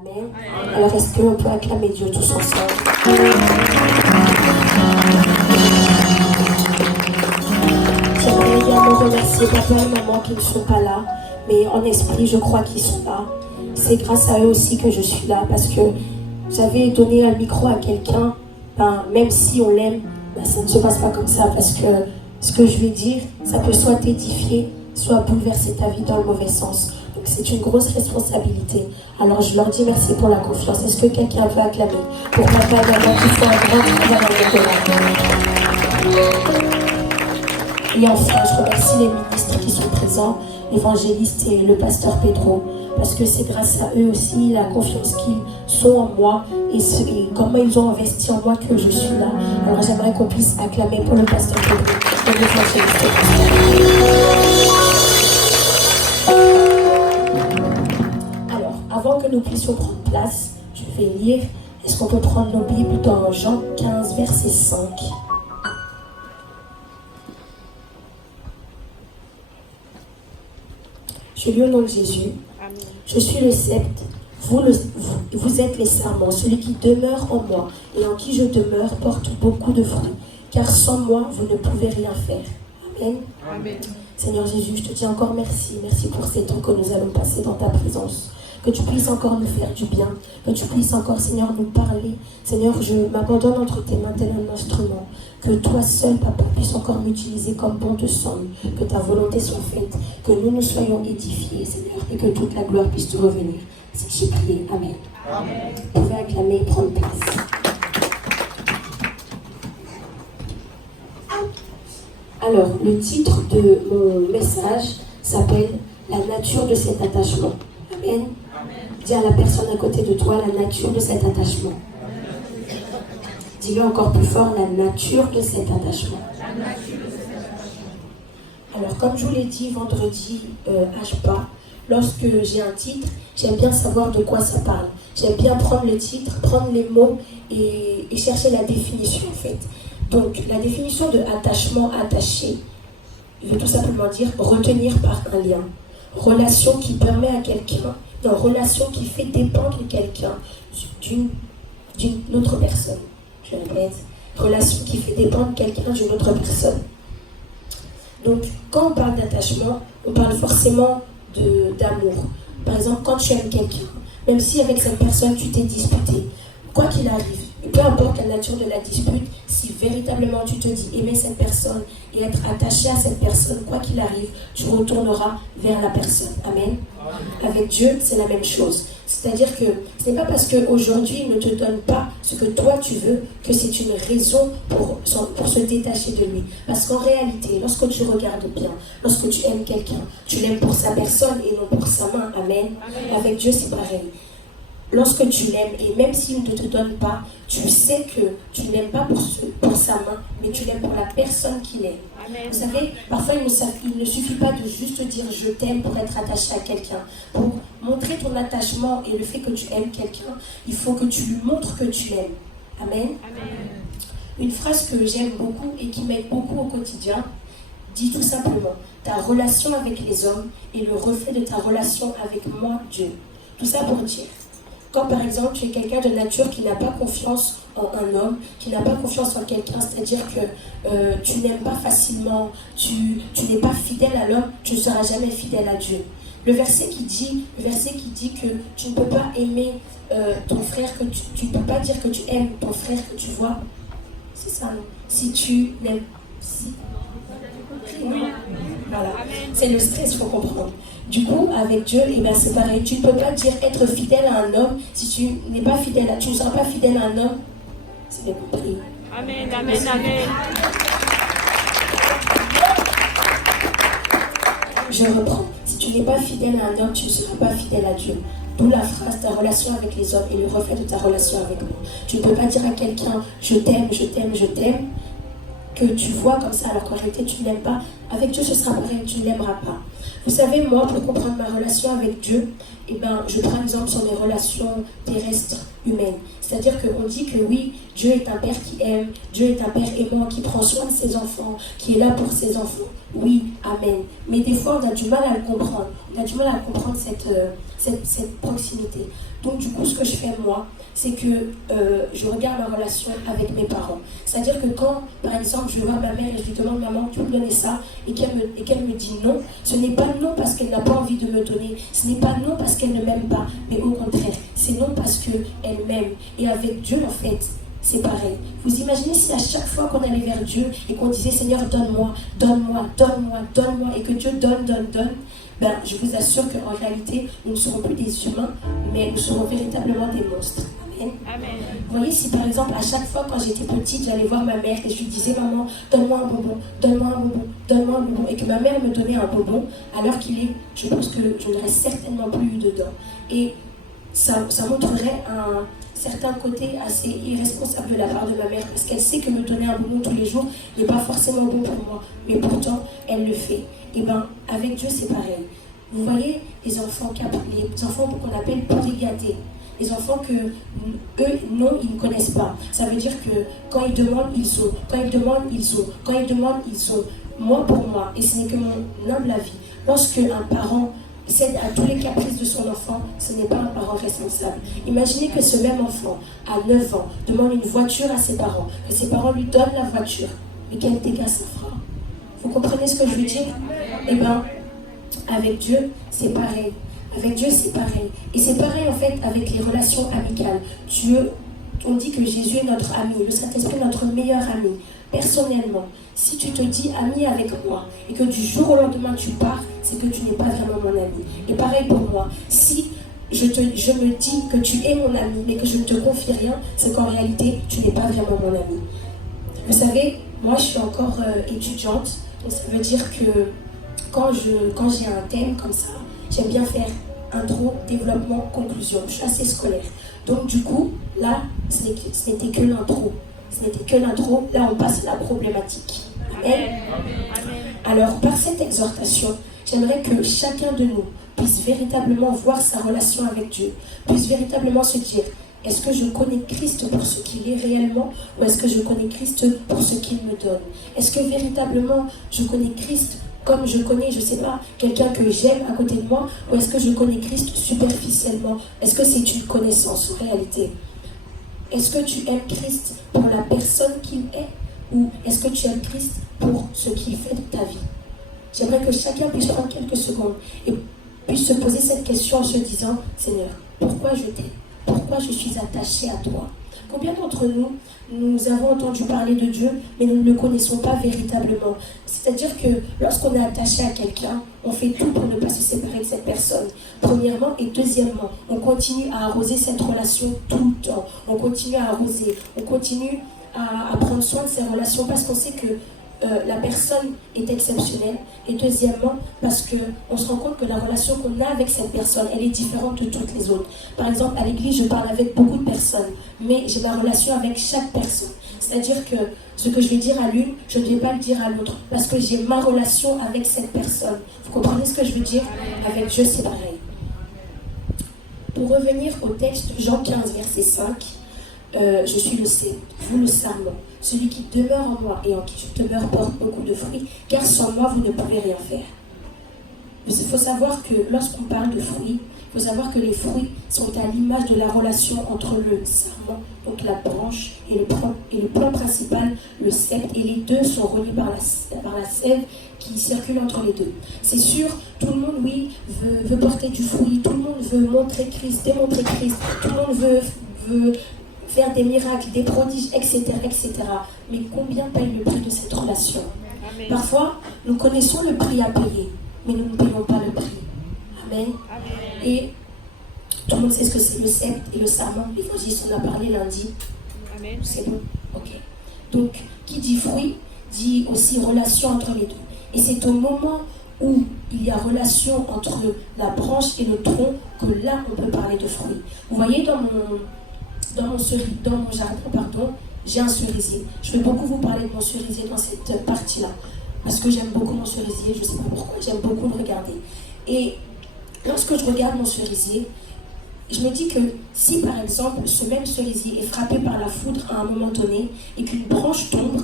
Amen. Alors est-ce qu'on peut acclamer Dieu tous ensemble? J'aimerais également remercier papa et maman qui ne sont pas là, mais en esprit je crois qu'ils sont là. C'est grâce à eux aussi que je suis là, parce que j'avais donné un micro à quelqu'un, même si on l'aime, ça ne se passe pas comme ça, parce que ce que je vais dire, ça peut soit t'édifier, soit bouleverser ta vie dans le mauvais sens. Donc c'est une grosse responsabilité. Alors je leur dis merci pour la confiance. Est-ce que quelqu'un veut acclamer pour papa et maman qui font un grand travail avec eux? Et enfin, je remercie les ministres qui sont présents, l'évangéliste et le pasteur Pedro, parce que c'est grâce à eux aussi, la confiance qu'ils sont en moi et comment ils ont investi en moi que je suis là. Alors j'aimerais qu'on puisse acclamer pour le pasteur Pedro et l'évangéliste. Alors, avant que nous puissions prendre place, je vais lire. Est-ce qu'on peut prendre nos Bibles dans Jean 15, verset 5? Je lis au nom de Jésus. Amen. Je suis le sceptre, vous êtes les sarments. Celui qui demeure en moi et en qui je demeure porte beaucoup de fruits, car sans moi, vous ne pouvez rien faire. Amen. Amen. Seigneur Jésus, je te dis encore merci. Merci pour ces temps que nous allons passer dans ta présence. Que tu puisses encore nous faire du bien. Que tu puisses encore, Seigneur, nous parler. Seigneur, je m'abandonne entre tes mains tel un instrument. Que toi seul, Papa, puisse encore m'utiliser comme bon te semble. Que ta volonté soit faite. Que nous soyons édifiés, Seigneur. Et que toute la gloire puisse te revenir. C'est j'ai prié. Amen. Amen. Vous pouvez acclamer et prendre place. Alors, le titre de mon message s'appelle « La nature de cet attachement ». Amen. Dis à la personne à côté de toi la nature de cet attachement. Dis-le encore plus fort, la nature de cet attachement. Alors, comme je vous l'ai dit vendredi à HPA, lorsque j'ai un titre, j'aime bien savoir de quoi ça parle. J'aime bien prendre le titre, prendre les mots et chercher la définition en fait. Donc, la définition de attachement, attaché, je veux tout simplement dire retenir par un lien. Relation qui permet à quelqu'un, une relation qui fait dépendre quelqu'un d'une autre personne. Je répète, relation qui fait dépendre quelqu'un d'une autre personne. Donc, quand on parle d'attachement, on parle forcément d'amour. Par exemple, quand tu aimes quelqu'un, même si avec cette personne tu t'es disputé, quoi qu'il arrive, peu importe la nature de la dispute, si véritablement tu te dis aimer cette personne et être attaché à cette personne, quoi qu'il arrive, tu retourneras vers la personne. Amen. Avec Dieu, c'est la même chose. C'est-à-dire que ce n'est pas parce qu'aujourd'hui il ne te donne pas ce que toi tu veux que c'est une raison pour se détacher de lui. Parce qu'en réalité, lorsque tu regardes bien, lorsque tu aimes quelqu'un, tu l'aimes pour sa personne et non pour sa main. Amen. Avec Dieu, c'est pareil. Lorsque tu l'aimes, et même s'il ne te donne pas, tu sais que tu ne l'aimes pas pour sa main, mais tu l'aimes pour la personne qu'il est. Amen. Vous savez, parfois il ne suffit pas de juste dire je t'aime pour être attaché à quelqu'un. Pour montrer ton attachement et le fait que tu aimes quelqu'un, il faut que tu lui montres que tu l'aimes. Amen. Amen. Une phrase que j'aime beaucoup et qui m'aide beaucoup au quotidien dit tout simplement: ta relation avec les hommes est le reflet de ta relation avec moi, Dieu. Tout ça pour dire, quand par exemple tu es quelqu'un de nature qui n'a pas confiance en un homme, qui n'a pas confiance en quelqu'un, c'est-à-dire que tu n'aimes pas facilement, tu n'es pas fidèle à l'homme, tu ne seras jamais fidèle à Dieu. Le verset qui dit que tu ne peux pas aimer ton frère, que tu ne peux pas dire que tu aimes ton frère que tu vois. C'est ça, non? Si tu l'aimes. Si. Oui. Voilà. C'est le stress, il faut comprendre. Du coup, avec Dieu, c'est pareil. Tu ne peux pas dire être fidèle à un homme si tu n'es pas fidèle tu ne seras pas fidèle à un homme. C'est bien compris. Amen, amen, amen. Je reprends. Si tu n'es pas fidèle à un homme, tu ne seras pas fidèle à Dieu. D'où la phrase, ta relation avec les hommes est le reflet de ta relation avec moi. Tu ne peux pas dire à quelqu'un, je t'aime, je t'aime, je t'aime, que tu vois comme ça, alors qu'en réalité tu ne l'aimes pas. Avec Dieu, ce sera pareil, tu ne l'aimeras pas. Vous savez, moi, pour comprendre ma relation avec Dieu, je prends exemple sur mes relations terrestres humaines. C'est-à-dire qu'on dit que oui, Dieu est un Père qui aime, Dieu est un Père aimant, qui prend soin de ses enfants, qui est là pour ses enfants. Oui, amen. Mais des fois, on a du mal à le comprendre. On a du mal à comprendre cette proximité. Donc du coup, ce que je fais moi, c'est que je regarde ma relation avec mes parents. C'est-à-dire que quand, par exemple, je vais voir ma mère et je lui demande, maman, tu peux me donner ça, et qu'elle me dit non, ce n'est pas non parce qu'elle n'a pas envie de me donner, ce n'est pas non parce qu'elle ne m'aime pas, mais au contraire, c'est non parce qu'elle m'aime. Et avec Dieu, en fait, c'est pareil. Vous imaginez si à chaque fois qu'on allait vers Dieu et qu'on disait, Seigneur, donne-moi, donne-moi, donne-moi, donne-moi, et que Dieu donne, je vous assure qu'en réalité, nous ne serons plus des humains, mais nous serons véritablement des monstres. Amen. Amen. Vous voyez, si par exemple, à chaque fois quand j'étais petite, j'allais voir ma mère et je lui disais, maman, donne-moi un bonbon, donne-moi un bonbon, donne-moi un bonbon, et que ma mère me donnait un bonbon, alors qu'il est, je pense que je n'aurais certainement plus eu dedans. Et ça montrerait un certain côté assez irresponsable de la part de ma mère, parce qu'elle sait que me donner un bonbon tous les jours n'est pas forcément bon pour moi, mais pourtant, elle le fait. Et avec Dieu, c'est pareil. Vous voyez, les enfants qu'on appelle polygatés, les enfants que eux, non, ils ne connaissent pas. Ça veut dire que quand ils demandent, ils sont. Quand ils demandent, ils sont. Quand ils demandent, ils sont. Moi, pour moi, et ce n'est que mon humble avis, lorsque un parent cède à tous les caprices de son enfant, ce n'est pas un parent responsable. Imaginez que ce même enfant, à 9 ans, demande une voiture à ses parents, que ses parents lui donnent la voiture. Mais quel dégât ça fera? Vous comprenez ce que je veux dire? Avec Dieu, c'est pareil. Avec Dieu, c'est pareil. Et c'est pareil, en fait, avec les relations amicales. Dieu, on dit que Jésus est notre ami, le Saint-Esprit est notre meilleur ami. Personnellement, si tu te dis ami avec moi et que du jour au lendemain tu pars, c'est que tu n'es pas vraiment mon ami. Et pareil pour moi, si je me dis que tu es mon ami mais que je ne te confie rien, c'est qu'en réalité, tu n'es pas vraiment mon ami. Vous savez, moi je suis encore étudiante, donc ça veut dire que quand j'ai un thème comme ça, j'aime bien faire intro, développement, conclusion. Je suis assez scolaire. Donc du coup, là, ce n'était que l'intro. Ce n'était que l'intro. Là, on passe à la problématique. Amen. Alors, par cette exhortation, j'aimerais que chacun de nous puisse véritablement voir sa relation avec Dieu, puisse véritablement se dire, est-ce que je connais Christ pour ce qu'il est réellement, ou est-ce que je connais Christ pour ce qu'il me donne? Est-ce que véritablement je connais Christ comme je connais, je ne sais pas, quelqu'un que j'aime à côté de moi, ou est-ce que je connais Christ superficiellement? Est-ce que c'est une connaissance en réalité? Est-ce que tu aimes Christ pour la personne qu'il est, ou est-ce que tu aimes Christ pour ce qu'il fait de ta vie? J'aimerais que chacun puisse prendre quelques secondes et puisse se poser cette question en se disant, Seigneur, pourquoi je t'aime? Pourquoi je suis attaché à toi? Combien d'entre nous avons entendu parler de Dieu, mais nous ne le connaissons pas véritablement? C'est-à-dire que lorsqu'on est attaché à quelqu'un, on fait tout pour ne pas se séparer de cette personne. Premièrement, et deuxièmement, on continue à arroser cette relation tout le temps. On continue à arroser, on continue à prendre soin de ces relations parce qu'on sait que la personne est exceptionnelle, et deuxièmement parce qu'on se rend compte que la relation qu'on a avec cette personne, elle est différente de toutes les autres. Par exemple, à l'église, je parle avec beaucoup de personnes, mais j'ai ma relation avec chaque personne. C'est-à-dire que ce que je vais dire à l'une, je ne vais pas le dire à l'autre, parce que j'ai ma relation avec cette personne. Vous comprenez ce que je veux dire? Avec Dieu, c'est pareil. Pour revenir au texte, Jean 15, verset 5, je suis le cep, vous le sarment. Celui qui demeure en moi et en qui je demeure porte beaucoup de fruits, car sans moi, vous ne pouvez rien faire. Il faut savoir que lorsqu'on parle de fruits, il faut savoir que les fruits sont à l'image de la relation entre le sarment, donc la branche, et le plant principal, le cep, et les deux sont reliés par la sève qui circule entre les deux. C'est sûr, tout le monde, oui, veut porter du fruit, tout le monde veut montrer Christ, démontrer Christ, tout le monde veut faire des miracles, des prodiges, etc., etc. Mais combien paye le prix de cette relation? Amen. Parfois, nous connaissons le prix à payer, mais nous ne payons pas le prix. Amen. Amen. Et tout le monde sait ce que c'est le cep et le sarment. L'évangile, on a parlé lundi. Amen. C'est bon? Ok. Donc, qui dit fruit, dit aussi relation entre les deux. Et c'est au moment où il y a relation entre la branche et le tronc que là, on peut parler de fruit. Vous voyez, dans mon jardin, j'ai un cerisier. Je vais beaucoup vous parler de mon cerisier dans cette partie-là. Parce que j'aime beaucoup mon cerisier, je ne sais pas pourquoi, j'aime beaucoup le regarder. Et lorsque je regarde mon cerisier, je me dis que si par exemple ce même cerisier est frappé par la foudre à un moment donné et qu'une branche tombe,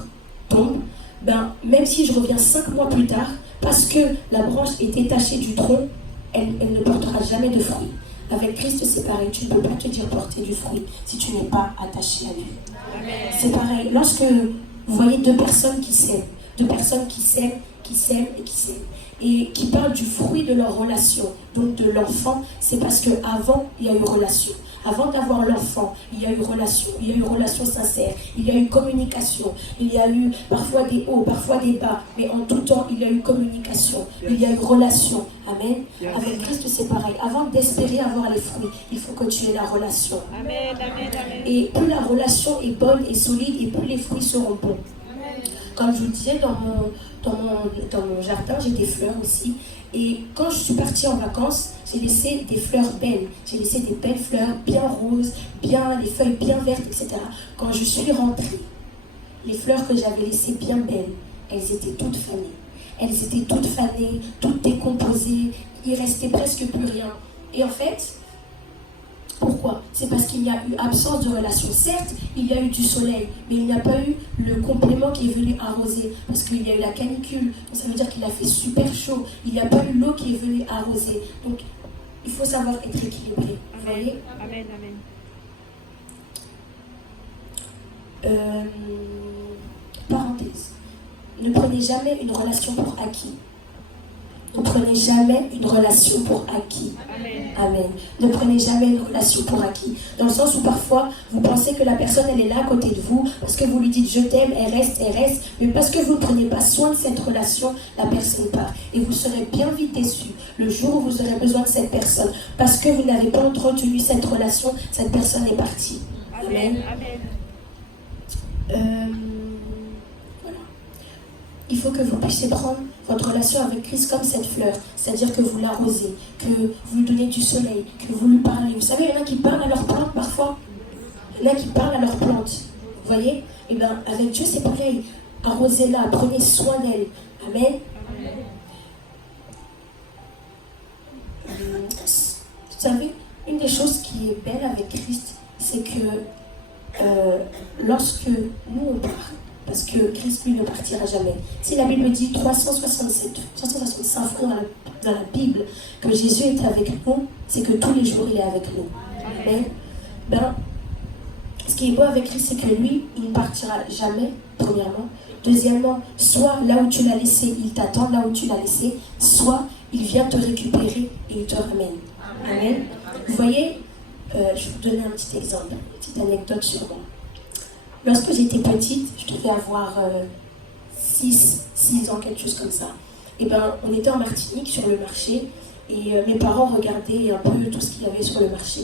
ben, même si je reviens 5 mois plus tard, parce que la branche est détachée du tronc, elle ne portera jamais de fruits. Avec Christ, c'est pareil, tu ne peux pas te dire porter du fruit si tu n'es pas attaché à lui. Amen. C'est pareil, lorsque vous voyez deux personnes qui s'aiment et qui parlent du fruit de leur relation, donc de l'enfant, c'est parce qu'avant, il y a eu relation. Avant d'avoir l'enfant, il y a eu relation sincère, il y a eu communication, il y a eu parfois des hauts, parfois des bas, mais en tout temps, il y a eu communication, il y a eu relation. Amen. Avec Christ, c'est pareil. Avant d'espérer avoir les fruits, il faut que tu aies la relation. Amen, amen, amen. Et plus la relation est bonne et solide, et plus les fruits seront bons. Comme je vous le disais, dans mon jardin, j'ai des fleurs aussi. Et quand je suis partie en vacances, j'ai laissé des fleurs belles. J'ai laissé des belles fleurs, bien roses, les feuilles bien vertes, etc. Quand je suis rentrée, les fleurs que j'avais laissées bien belles, elles étaient toutes fanées, toutes décomposées. Il restait presque plus rien. Et en fait, pourquoi? C'est parce qu'il y a eu absence de relation. Certes, il y a eu du soleil, mais il n'y a pas eu le complément qui est venu arroser. Parce qu'il y a eu la canicule, donc ça veut dire qu'il a fait super chaud. Il n'y a pas eu l'eau qui est venue arroser. Donc, il faut savoir être équilibré. Vous voyez? Amen, amen. Parenthèse. Ne prenez jamais une relation pour acquis. Ne prenez jamais une relation pour acquis. Amen. Ne prenez jamais une relation pour acquis. Dans le sens où parfois, vous pensez que la personne, elle est là à côté de vous, parce que vous lui dites « je t'aime », elle reste, mais parce que vous ne prenez pas soin de cette relation, la personne part. Et vous serez bien vite déçus le jour où vous aurez besoin de cette personne. Parce que vous n'avez pas entretenu cette relation, cette personne est partie. Amen. Voilà. Il faut que vous puissiez prendre votre relation avec Christ comme cette fleur, c'est-à-dire que vous l'arrosez, que vous lui donnez du soleil, que vous lui parlez. Vous savez, il y en a qui parlent à leurs plantes parfois. Il y en a qui parlent à leurs plantes. Vous voyez? Et bien, avec Dieu, c'est pareil. Arrosez-la, prenez soin d'elle. Amen. Vous savez, une des choses qui est belle avec Christ, c'est que lorsque nous on part, parce que Christ, lui, ne partira jamais. Si la Bible dit 365 fois dans la Bible que Jésus est avec nous, c'est que tous les jours, il est avec nous. Amen. Ben, ce qui est beau avec Christ, c'est que lui, il ne partira jamais, premièrement. Deuxièmement, soit là où tu l'as laissé, il t'attend là où tu l'as laissé, soit il vient te récupérer et il te ramène. Amen. Vous voyez, je vais vous donner un petit exemple, une petite anecdote sur moi. Lorsque j'étais petite, je devais avoir 6 ans, quelque chose comme ça. Et ben, on était en Martinique sur le marché et mes parents regardaient un peu tout ce qu'il y avait sur le marché.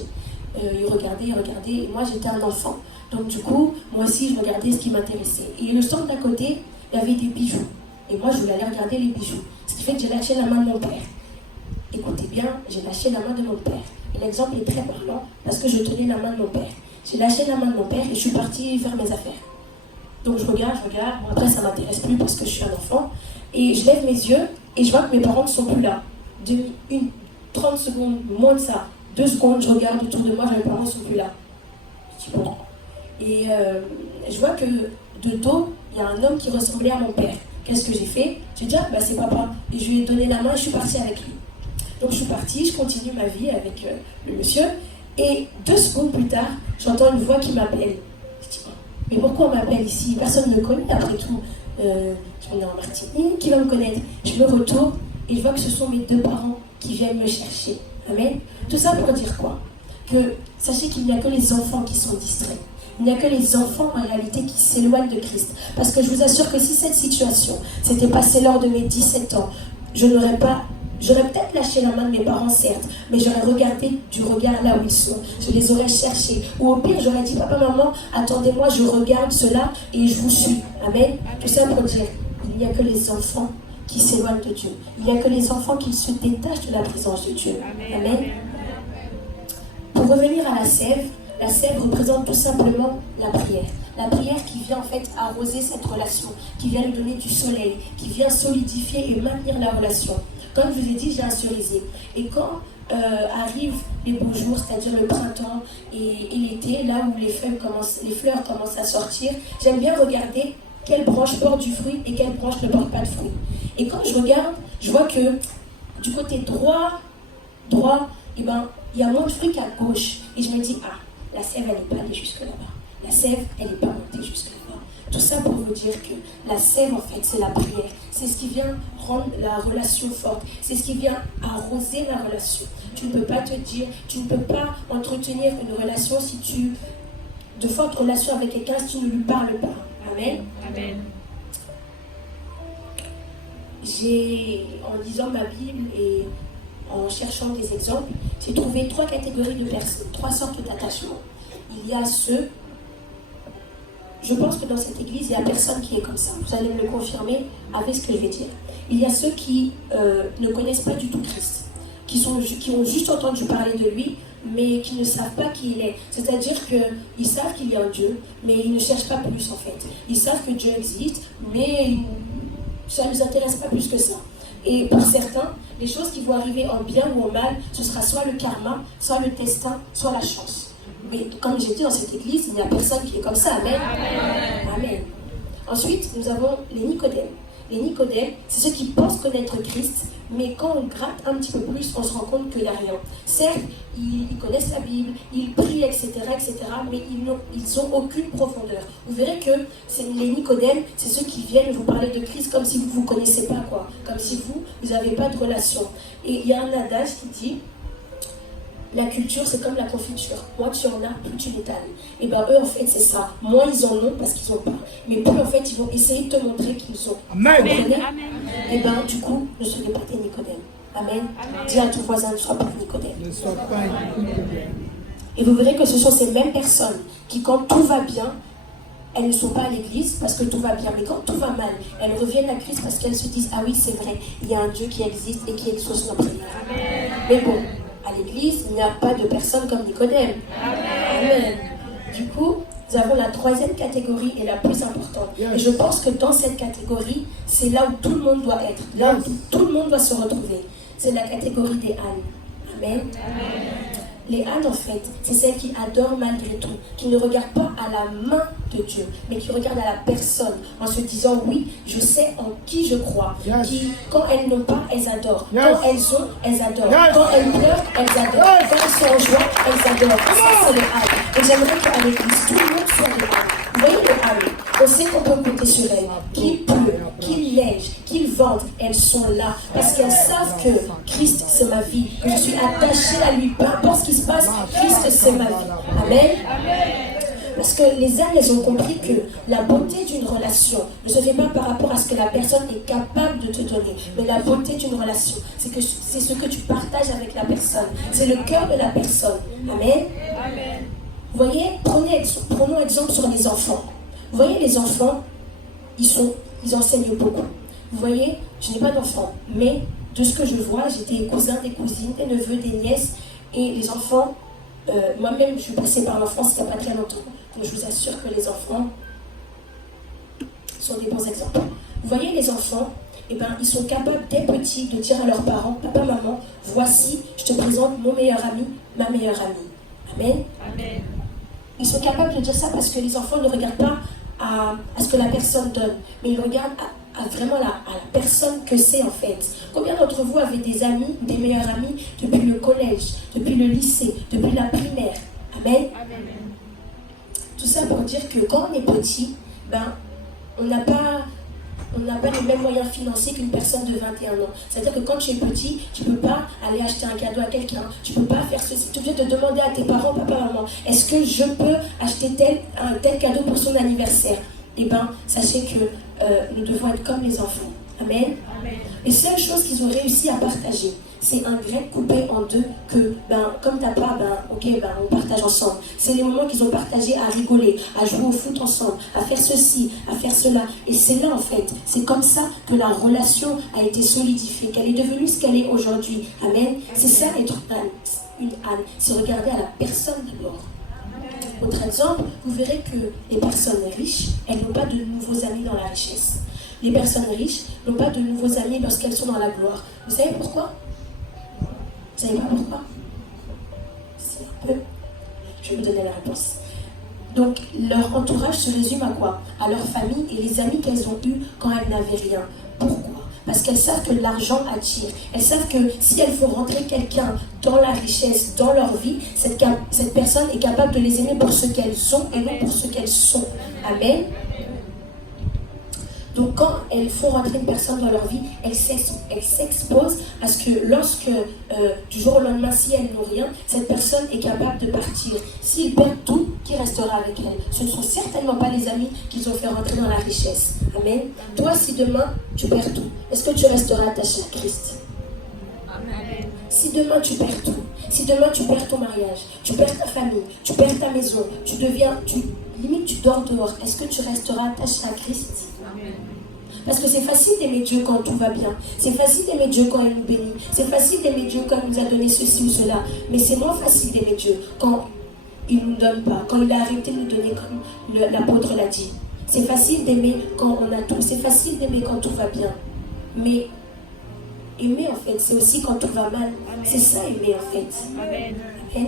Ils regardaient, et moi j'étais un enfant. Donc du coup, moi aussi je regardais ce qui m'intéressait. Et le stand d'à côté, il y avait des bijoux. Et moi je voulais aller regarder les bijoux. Ce qui fait que j'ai lâché la main de mon père. Écoutez bien, j'ai lâché la main de mon père. Et l'exemple est très parlant parce que je tenais la main de mon père. J'ai lâché la main de mon père et je suis partie faire mes affaires. Donc je regarde. Bon, après, ça ne m'intéresse plus parce que je suis un enfant. Et je lève mes yeux et je vois que mes parents ne sont plus là. 30 secondes, moins de ça. 2 secondes, je regarde autour de moi, mes parents ne sont plus là. Je dis bon. Et je vois que de dos, il y a un homme qui ressemblait à mon père. Qu'est-ce que j'ai fait? J'ai dit, c'est papa. Et je lui ai donné la main et je suis partie avec lui. Donc je suis partie, je continue ma vie avec le monsieur. Et 2 secondes plus tard, j'entends une voix qui m'appelle. Je dis, mais pourquoi on m'appelle ici? Personne ne me connaît après tout. On est en Martinique, qui va me connaître? Je me retourne et je vois que ce sont mes 2 parents qui viennent me chercher. Amen. Tout ça pour dire quoi? Que sachez qu'il n'y a que les enfants qui sont distraits. Il n'y a que les enfants en réalité qui s'éloignent de Christ. Parce que je vous assure que si cette situation s'était passée lors de mes 17 ans, j'aurais peut-être lâché la main de mes parents, certes, mais j'aurais regardé du regard là où ils sont. Je les aurais cherchés. Ou au pire, j'aurais dit, papa, maman, attendez-moi, je regarde cela et je vous suis. Amen. Tout ça pour dire, il n'y a que les enfants qui s'éloignent de Dieu. Il n'y a que les enfants qui se détachent de la présence de Dieu. Amen. Pour revenir à la sève représente tout simplement la prière. La prière qui vient en fait arroser cette relation, qui vient lui donner du soleil, qui vient solidifier et maintenir la relation. Comme je vous ai dit, j'ai un cerisier. Et quand arrivent les beaux jours, c'est-à-dire le printemps et l'été, là où les fleurs commencent à sortir, j'aime bien regarder quelle branche porte du fruit et quelle branche ne porte pas de fruit. Et quand je regarde, je vois que du côté droit, eh ben, il y a moins de fruits qu'à gauche. Et je me dis, ah, la sève, elle n'est pas allée jusque là-bas. La sève, elle n'est pas montée jusque là-bas. Tout ça pour vous dire que la sève, en fait, c'est la prière. C'est ce qui vient rendre la relation forte. C'est ce qui vient arroser la relation. Tu ne peux pas te dire, tu ne peux pas entretenir une relation de forte relation avec quelqu'un si tu ne lui parles pas. Amen. Amen. En lisant ma Bible et en cherchant des exemples, j'ai trouvé 3 catégories de personnes, 3 sortes d'attachements. Il y a ceux, je pense que dans cette église, il n'y a personne qui est comme ça. Vous allez me le confirmer avec ce que je vais dire. Il y a ceux qui ne connaissent pas du tout Christ, qui ont juste entendu parler de lui, mais qui ne savent pas qui il est. C'est-à-dire qu'ils savent qu'il y a un Dieu, mais ils ne cherchent pas plus en fait. Ils savent que Dieu existe, mais ça ne les intéresse pas plus que ça. Et pour certains, les choses qui vont arriver en bien ou en mal, ce sera soit le karma, soit le destin, soit la chance. Mais comme j'ai dit dans cette église, il n'y a personne qui est comme ça. Amen. Amen. Amen. Ensuite, nous avons les Nicodèmes. Les Nicodèmes, c'est ceux qui pensent connaître Christ, mais quand on gratte un petit peu plus, on se rend compte qu'il n'y a rien. Certes, ils connaissent la Bible, ils prient, etc., mais ils n'ont aucune profondeur. Vous verrez que les Nicodèmes, c'est ceux qui viennent vous parler de Christ comme si vous ne vous connaissez pas, quoi. Comme si vous n'avez pas de relation. Et il y a un adage qui dit, la culture, c'est comme la confiture. Moins tu en as, plus tu l'étales. Et bien eux, en fait, c'est ça. Moins ils en ont parce qu'ils n'ont pas. Mais plus, en fait, ils vont essayer de te montrer qu'ils ont. Amen. Amen. Et bien, du coup, ne soyez pas des Nicodèmes. Amen. Amen. Dis à ton voisin, ne sois pas Nicodème. Ne sois pas Nicodème. Et vous verrez que ce sont ces mêmes personnes qui, quand tout va bien, elles ne sont pas à l'église parce que tout va bien. Mais quand tout va mal, elles reviennent à Christ parce qu'elles se disent, ah oui, c'est vrai, il y a un Dieu qui existe et qui exauce nos prières. Amen. Mais bon, à l'église, il n'y a pas de personnes comme Nicodème. Amen. Du coup, nous avons la 3e catégorie et la plus importante. Et je pense que dans cette catégorie, c'est là où tout le monde doit être, là où tout le monde doit se retrouver. C'est la catégorie des ânes. Amen. Les ânes, en fait, c'est celles qui adorent malgré tout, qui ne regardent pas à la main de Dieu, mais qui regardent à la personne, en se disant, oui, je sais en qui je crois. Qui, quand elles n'ont pas, elles adorent. Quand elles ont, elles adorent. Quand elles pleurent, elles adorent. Quand elles sont en joie, elles adorent. Ça, c'est les ânes. Et j'aimerais qu'à l'église, tout le monde soit des ânes. Vous voyez les ânes, on sait qu'on peut compter sur elles. Qu'il pleut, qu'il neige, qu'il vente, elles sont là. Parce qu'elles savent que Christ, c'est ma vie. Que je suis attachée à lui. Peu importe ce qui se passe, Christ, c'est ma vie. Amen. Parce que les ânes, elles ont compris que la beauté d'une relation ne se fait pas par rapport à ce que la personne est capable de te donner. Mais la beauté d'une relation, c'est ce que tu partages avec la personne. C'est le cœur de la personne. Amen. Vous voyez, prenons exemple sur les enfants. Vous voyez, les enfants, ils enseignent beaucoup. Vous voyez, je n'ai pas d'enfants, mais de ce que je vois, j'ai des cousins, des cousines, des neveux, des nièces, et les enfants, moi-même, je suis passée par l'enfance il n'y a pas très longtemps. Donc je vous assure que les enfants sont des bons exemples. Vous voyez, les enfants, eh ben, ils sont capables dès petits de dire à leurs parents, papa, maman, voici, je te présente mon meilleur ami, ma meilleure amie. Amen. Amen. Ils sont capables de dire ça parce que les enfants ne regardent pas à ce que la personne donne, mais ils regardent à vraiment à la personne que c'est en fait. Combien d'entre vous avez des amis, des meilleurs amis depuis le collège, depuis le lycée, depuis la primaire? Amen. Amen. Tout ça pour dire que quand on est petit, ben, on n'a pas les mêmes moyens financiers qu'une personne de 21 ans. C'est-à-dire que quand tu es petit, tu ne peux pas aller acheter un cadeau à quelqu'un. Tu ne peux pas faire ceci. Tu es obligé de demander à tes parents, papa, maman, est-ce que je peux acheter tel cadeau pour son anniversaire? Eh bien, sachez que nous devons être comme les enfants. Amen. Amen. Les seules choses qu'ils ont réussi à partager, c'est un grec coupé en deux que, comme t'as pas, on partage ensemble. C'est les moments qu'ils ont partagés à rigoler, à jouer au foot ensemble, à faire ceci, à faire cela. Et c'est là, en fait, c'est comme ça que la relation a été solidifiée, qu'elle est devenue ce qu'elle est aujourd'hui. Amen. C'est ça être une âne, c'est regarder à la personne d'abord. Autre exemple, vous verrez que les personnes riches, elles n'ont pas de nouveaux amis dans la richesse. Les personnes riches n'ont pas de nouveaux amis lorsqu'elles sont dans la gloire. Vous savez pourquoi? Vous savez pas pourquoi? C'est un peu... Je vais vous donner la réponse. Donc, leur entourage se résume à quoi? À leur famille et les amis qu'elles ont eus quand elles n'avaient rien. Pourquoi? Parce qu'elles savent que l'argent attire. Elles savent que si elles font rentrer quelqu'un dans la richesse, dans leur vie, cette personne est capable de les aimer pour ce qu'elles ont et non pour ce qu'elles sont. Amen. Donc quand elles font rentrer une personne dans leur vie, elles s'exposent à ce que lorsque, du jour au lendemain, si elles n'ont rien, cette personne est capable de partir. S'ils perdent tout, qui restera avec elles? Ce ne sont certainement pas les amis qu'ils ont fait rentrer dans la richesse. Amen. Toi, si demain, tu perds tout, est-ce que tu resteras attaché à Christ? Amen. Si demain, tu perds tout, si demain, tu perds ton mariage, tu perds ta famille, tu perds ta maison, limite, tu dors dehors, est-ce que tu resteras attaché à Christ? Parce que c'est facile d'aimer Dieu quand tout va bien. C'est facile d'aimer Dieu quand il nous bénit. C'est facile d'aimer Dieu quand il nous a donné ceci ou cela. Mais c'est moins facile d'aimer Dieu quand il ne nous donne pas, quand il a arrêté de nous donner comme l'apôtre l'a dit. C'est facile d'aimer quand on a tout. C'est facile d'aimer quand tout va bien. Mais aimer, en fait, c'est aussi quand tout va mal. C'est ça, aimer, en fait. Amen. Amen.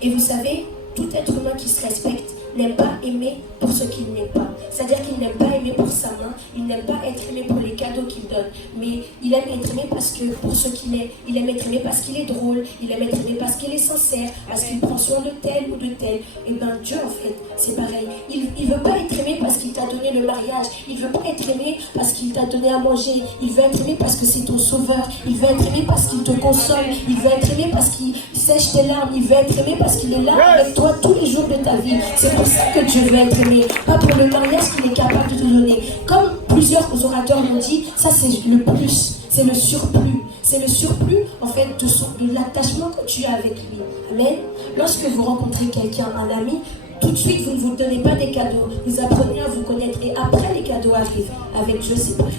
Et vous savez, tout être humain qui se respecte n'aime pas aimer pour ce qu'il n'est pas. C'est-à-dire qu'il n'aime pas aimer pour sa main, il n'aime pas être aimé pour les cadeaux qu'il donne, mais il aime être aimé parce que pour ce qu'il est, il aime être aimé parce qu'il est drôle, il aime être aimé parce qu'il est sincère, parce qu'il prend soin de tel ou de tel. Et bien Dieu, en fait, c'est pareil. Il ne veut pas être aimé parce qu'il t'a donné le mariage, il ne veut pas être aimé parce qu'il t'a donné à manger, il veut être aimé parce que c'est ton sauveur, il veut être aimé parce qu'il te console, il veut être aimé parce qu'il sèche tes larmes, il veut être aimé parce qu'il est là avec toi tous les jours de ta vie. C'est pour ça que Dieu veut être aimé, pas pour le mariage qu'il est capable de te donner. Comme plusieurs orateurs l'ont dit, ça c'est le plus, c'est le surplus. C'est le surplus en fait de l'attachement que tu as avec lui. Amen. Lorsque vous rencontrez quelqu'un, un ami, tout de suite vous ne vous donnez pas des cadeaux, vous apprenez à vous connaître et après les cadeaux arrivent. Avec Dieu c'est pareil.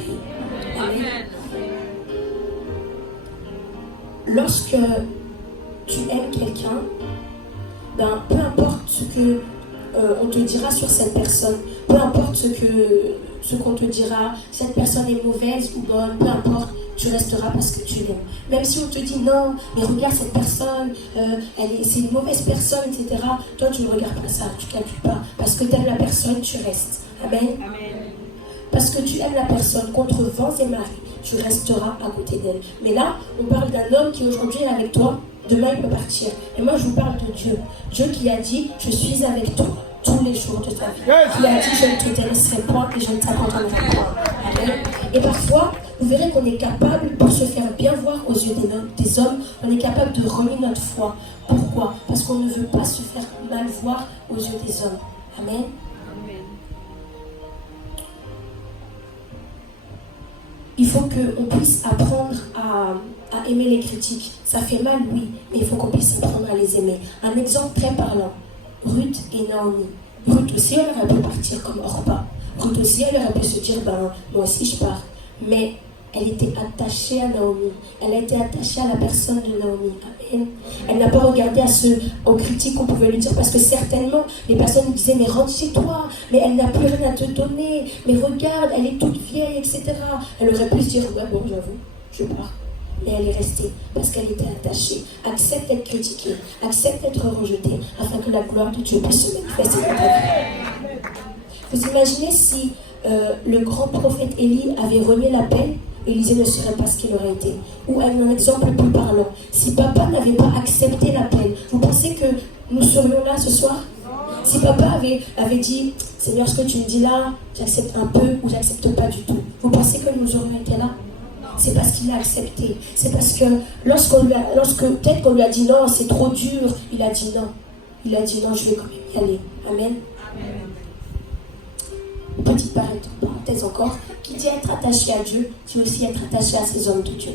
Amen. Lorsque tu aimes quelqu'un, ben, peu importe ce que on te dira sur cette personne, peu importe ce qu'on te dira, cette personne est mauvaise ou bonne, peu importe, tu resteras parce que tu l'aimes. Même si on te dit non, mais regarde cette personne, c'est une mauvaise personne, etc. Toi tu ne regardes pas ça, tu ne calcules pas. Parce que tu aimes la personne, tu restes. Amen. Amen. Parce que tu aimes la personne contre vents et marées, tu resteras à côté d'elle. Mais là, on parle d'un homme qui aujourd'hui est avec toi, demain il peut partir. Et moi je vous parle de Dieu. Dieu qui a dit, je suis avec toi tous les jours de ta vie. Qui a dit, je ne te délaisserai point et je ne t'abandonnerai point. Amen. Et parfois, vous verrez qu'on est capable, pour se faire bien voir aux yeux des hommes, on est capable de renier notre foi. Pourquoi? Parce qu'on ne veut pas se faire mal voir aux yeux des hommes. Amen. Il faut qu'on puisse apprendre à aimer les critiques. Ça fait mal, oui, mais il faut qu'on puisse apprendre à les aimer. Un exemple très parlant, Ruth et Naomi. Ruth aussi, elle aurait pu partir comme Orpa. Ruth aussi, elle aurait pu se dire, ben, moi aussi je pars. Mais elle était attachée à Naomi. Elle a été attachée à la personne de Naomi. Amen. Elle n'a pas regardé aux critiques qu'on pouvait lui dire, parce que certainement, les personnes lui disaient, mais rentre chez toi, mais elle n'a plus rien à te donner, mais regarde, elle est toute vieille, etc. Elle aurait pu se dire, ouais, bon, j'avoue, je pars. Mais elle est restée parce qu'elle était attachée. Accepte d'être critiquée, accepte d'être rejetée, afin que la gloire de Dieu puisse se manifester dans ta vie. Vous imaginez si le grand prophète Élie avait remis l'appel, Élisée ne serait pas ce qu'il aurait été. Ou un exemple plus parlant, si papa n'avait pas accepté l'appel, vous pensez que nous serions là ce soir? Si papa avait dit, Seigneur, ce que tu me dis là, j'accepte un peu ou j'accepte pas du tout, vous pensez que nous aurions été là? C'est parce qu'il a accepté. C'est parce que lorsque peut-être qu'on lui a dit non, c'est trop dur, il a dit non. Il a dit non, je vais quand même y aller. Amen. Petite parenthèse encore. Qui dit être attaché à Dieu, dit aussi être attaché à ces hommes de Dieu.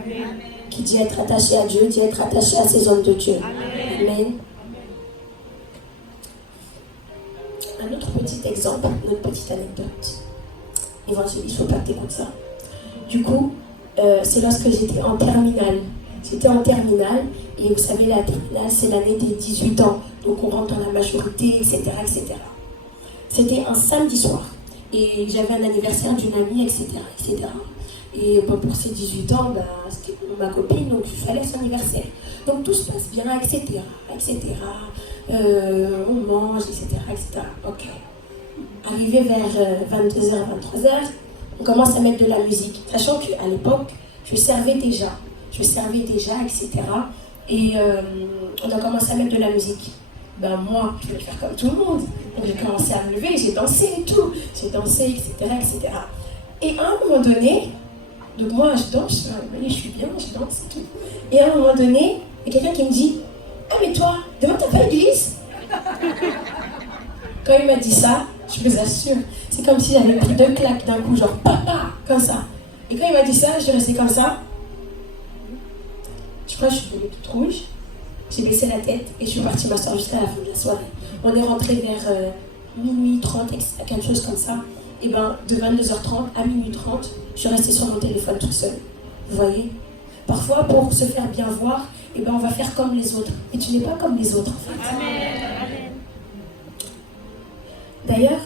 Amen. Qui dit être attaché à Dieu, dit être attaché à ces hommes de Dieu. Amen. Un autre petit exemple, une autre petite anecdote. Évangéliste, il ne faut pas que tu écoutes ça. Du coup, c'est lorsque j'étais en terminale. J'étais en terminale, et vous savez, la terminale, c'est l'année des 18 ans. Donc on rentre dans la majorité, etc., etc. C'était un samedi soir. Et j'avais un anniversaire d'une amie, etc., etc. Et bon, pour ses 18 ans, bah, c'était ma copine, donc il fallait son anniversaire. Donc tout se passe bien, etc. etc. On mange, etc. etc. Ok. Arrivé vers 22h, 23h, on commence à mettre de la musique. Sachant qu'à l'époque, je servais déjà, etc. Et on a commencé à mettre de la musique. Ben moi, je voulais faire comme tout le monde. Donc j'ai commencé à me lever, j'ai dansé et tout. J'ai dansé, etc., etc. Et à un moment donné, donc moi je danse, je suis bien, je danse et tout. Et à un moment donné, il y a quelqu'un qui me dit « Ah mais toi, demain t'as pas l'église ?» Quand il m'a dit ça, je vous assure, c'est comme si j'avais pris 2 claques d'un coup, genre papa, comme ça. Et quand il m'a dit ça, je suis restée comme ça. Je crois que je suis devenue toute rouge. J'ai baissé la tête et je suis partie m'asseoir jusqu'à la fin de la soirée. On est rentré vers minuit 30, quelque chose comme ça. Et ben de 22h30 à minuit 30, je suis restée sur mon téléphone toute seule. Vous voyez? Parfois, pour se faire bien voir, et ben on va faire comme les autres. Et tu n'es pas comme les autres, en fait. Amen. D'ailleurs,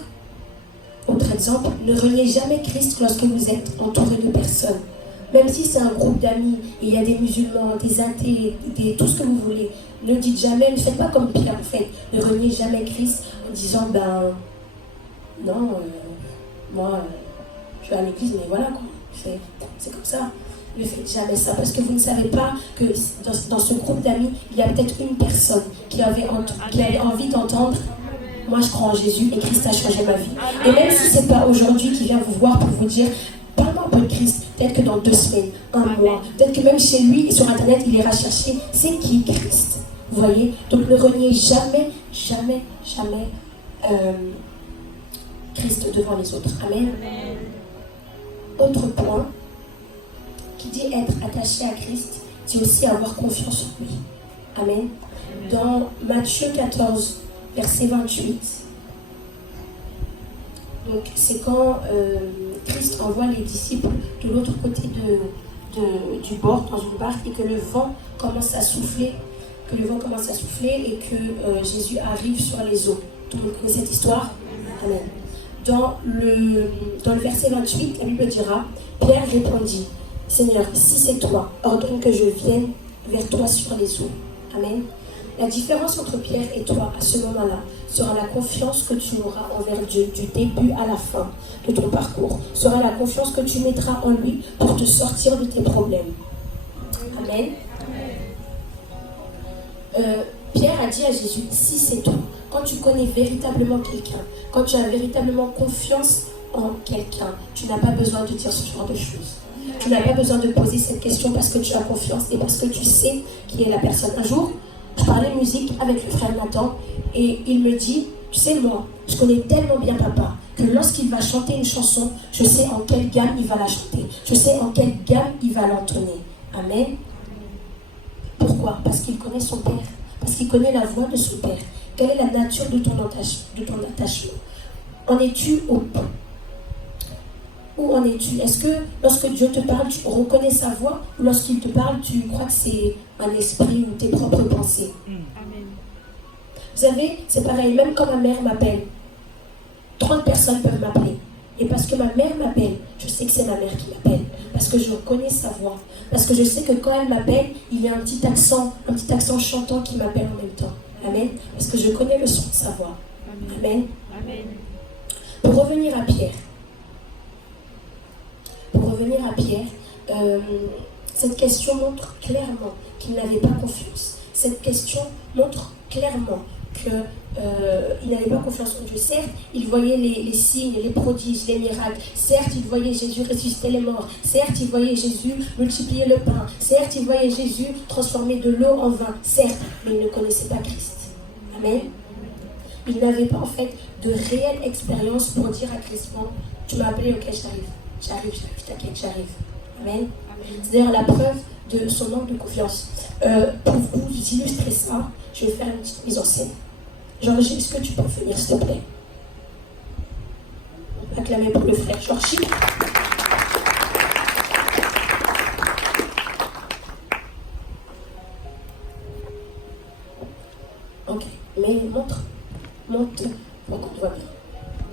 autre exemple, ne reniez jamais Christ lorsque vous êtes entouré de personnes. Même si c'est un groupe d'amis et il y a des musulmans, des athées, tout ce que vous voulez, ne dites jamais, ne faites pas comme Pierre en fait. Ne reniez jamais Christ en disant, ben non, moi je vais à l'église, mais voilà quoi, c'est comme ça. Ne faites jamais ça parce que vous ne savez pas que dans ce groupe d'amis, il y a peut-être une personne qui avait envie d'entendre. Moi je crois en Jésus et Christ a changé ma vie. Et même si ce n'est pas aujourd'hui qu'il vient vous voir pour vous dire parle-moi un peu de Christ, peut-être que dans 2 semaines, 1 mois, peut-être que même chez lui sur internet il ira chercher c'est qui Christ. Vous voyez? Donc ne reniez jamais Christ devant les autres. Amen. Autre point qui dit être attaché à Christ, c'est aussi avoir confiance en lui. Amen. Dans Matthieu 14, verset 28, donc c'est quand Christ envoie les disciples de l'autre côté du bord dans une barque et que le vent commence à souffler, et que Jésus arrive sur les eaux. Tout le monde connaît cette histoire? Amen. Dans le verset 28, la Bible dira, Pierre répondit, Seigneur, si c'est toi, ordonne que je vienne vers toi sur les eaux. Amen. La différence entre Pierre et toi à ce moment-là sera la confiance que tu auras envers Dieu du début à la fin de ton parcours. Sera la confiance que tu mettras en lui pour te sortir de tes problèmes. Amen. Pierre a dit à Jésus, si c'est toi, quand tu connais véritablement quelqu'un, quand tu as véritablement confiance en quelqu'un, tu n'as pas besoin de dire ce genre de choses. Tu n'as pas besoin de poser cette question parce que tu as confiance et parce que tu sais qui est la personne. Un jour, je parlais musique avec le frère Nathan et il me dit, tu sais moi, je connais tellement bien papa que lorsqu'il va chanter une chanson, je sais en quelle gamme il va la chanter. Je sais en quelle gamme il va l'entonner. Amen. Pourquoi? Parce qu'il connaît son père. Parce qu'il connaît la voix de son père. Quelle est la nature de ton attachement? En es-tu où en es-tu? Est-ce que lorsque Dieu te parle, tu reconnais sa voix? Ou lorsqu'il te parle, tu crois que c'est un esprit ou tes propres pensées? Amen. Vous savez, c'est pareil, même quand ma mère m'appelle, 30 personnes peuvent m'appeler. Et parce que ma mère m'appelle, je sais que c'est ma mère qui m'appelle. Parce que je reconnais sa voix. Parce que je sais que quand elle m'appelle, il y a un petit accent chantant qui m'appelle en même temps. Amen. Parce que je connais le son de sa voix. Amen. Amen. Pour revenir à Pierre, cette question montre clairement qu'il n'avait pas confiance. Cette question montre clairement qu'il n'avait pas confiance en Dieu. Certes, il voyait les signes, les prodiges, les miracles. Certes, il voyait Jésus ressusciter les morts. Certes, il voyait Jésus multiplier le pain. Certes, il voyait Jésus transformer de l'eau en vin. Certes, mais il ne connaissait pas Christ. Amen. Il n'avait pas en fait de réelle expérience pour dire à Christ, tu m'as appelé, ok, j'arrive, t'inquiète, j'arrive. Amen. C'est d'ailleurs la preuve de son manque de confiance. Pour vous illustrer ça, je vais faire une petite mise en scène. Georgie, est-ce que tu peux venir, s'il te plaît? On va acclamer pour le frère Georgie. Ok, mais monte pour qu'on voit bien.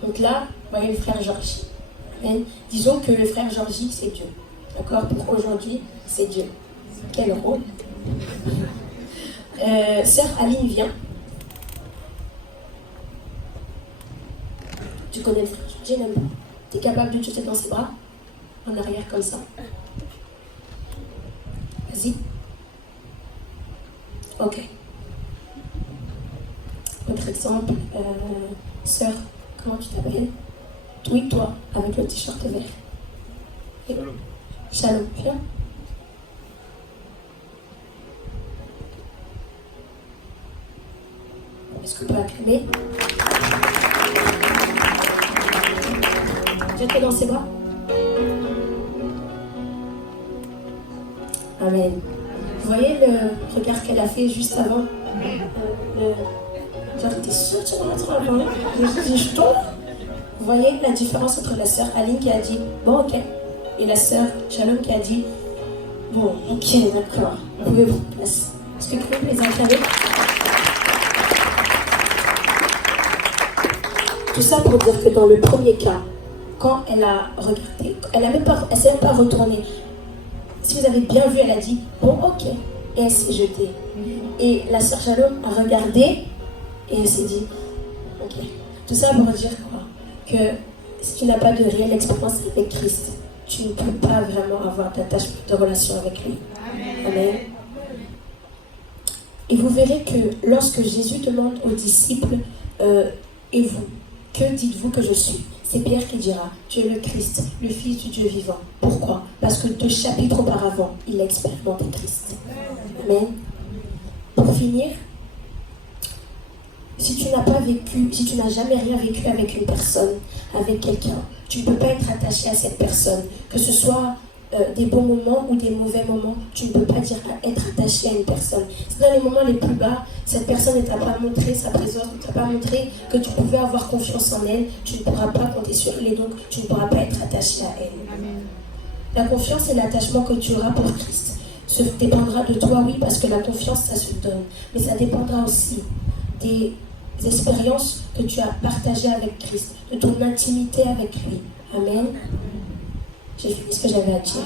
Donc là, vous voyez le frère Georgie. Amen. Disons que le frère Georgie, c'est Dieu. D'accord? Pour aujourd'hui, c'est Dieu. Quel rôle? Sœur Aline vient. Tu connais le frère? Je n'aime pas. Tu es capable de jeter dans ses bras? En arrière comme ça. Vas-y. Ok. Autre exemple, sœur, comment tu t'appelles? Oui, toi, avec le t-shirt vert. Shalom. Shalom, viens. Est-ce qu'on peut acclamer? Jette dans ses bras. Amen. Vous voyez le regard qu'elle a fait juste avant? Genre, t'es sûre que tu vas rentrer avant? Je tombe. Vous voyez la différence entre la sœur Aline qui a dit bon, ok, et la sœur Shalom qui a dit bon, ok, d'accord, vous pouvez vous placer. Est-ce que vous pouvez les acclamer? Tout ça pour dire que dans le premier cas, quand elle a regardé, elle s'est même pas retournée. Si vous avez bien vu, elle a dit bon, ok, et elle s'est jetée. Et la sœur Shalom a regardé et elle s'est dit ok. Tout ça pour dire quoi? Que si tu n'as pas de réelle expérience avec Christ, tu ne peux pas vraiment avoir d'attachement, de relation avec lui. Amen. Et vous verrez que lorsque Jésus demande aux disciples et vous, que dites-vous que je suis? C'est Pierre qui dira, tu es le Christ, le Fils du Dieu vivant. Pourquoi? Parce que 2 chapitres auparavant, il a expérimenté Christ. Amen. Pour finir, si tu n'as pas vécu, si tu n'as jamais rien vécu avec une personne, avec quelqu'un, tu ne peux pas être attaché à cette personne. Que ce soit des bons moments ou des mauvais moments, tu ne peux pas dire être attaché à une personne. Si dans les moments les plus bas, cette personne ne t'a pas montré sa présence, ne t'a pas montré que tu pouvais avoir confiance en elle, tu ne pourras pas compter sur elle et donc tu ne pourras pas être attaché à elle. Amen. La confiance et l'attachement que tu auras pour Christ se dépendra de toi, oui, parce que la confiance, ça se donne. Mais ça dépendra aussi des expériences que tu as partagées avec Christ, de ton intimité avec lui. Amen. J'ai fini ce que j'avais à dire.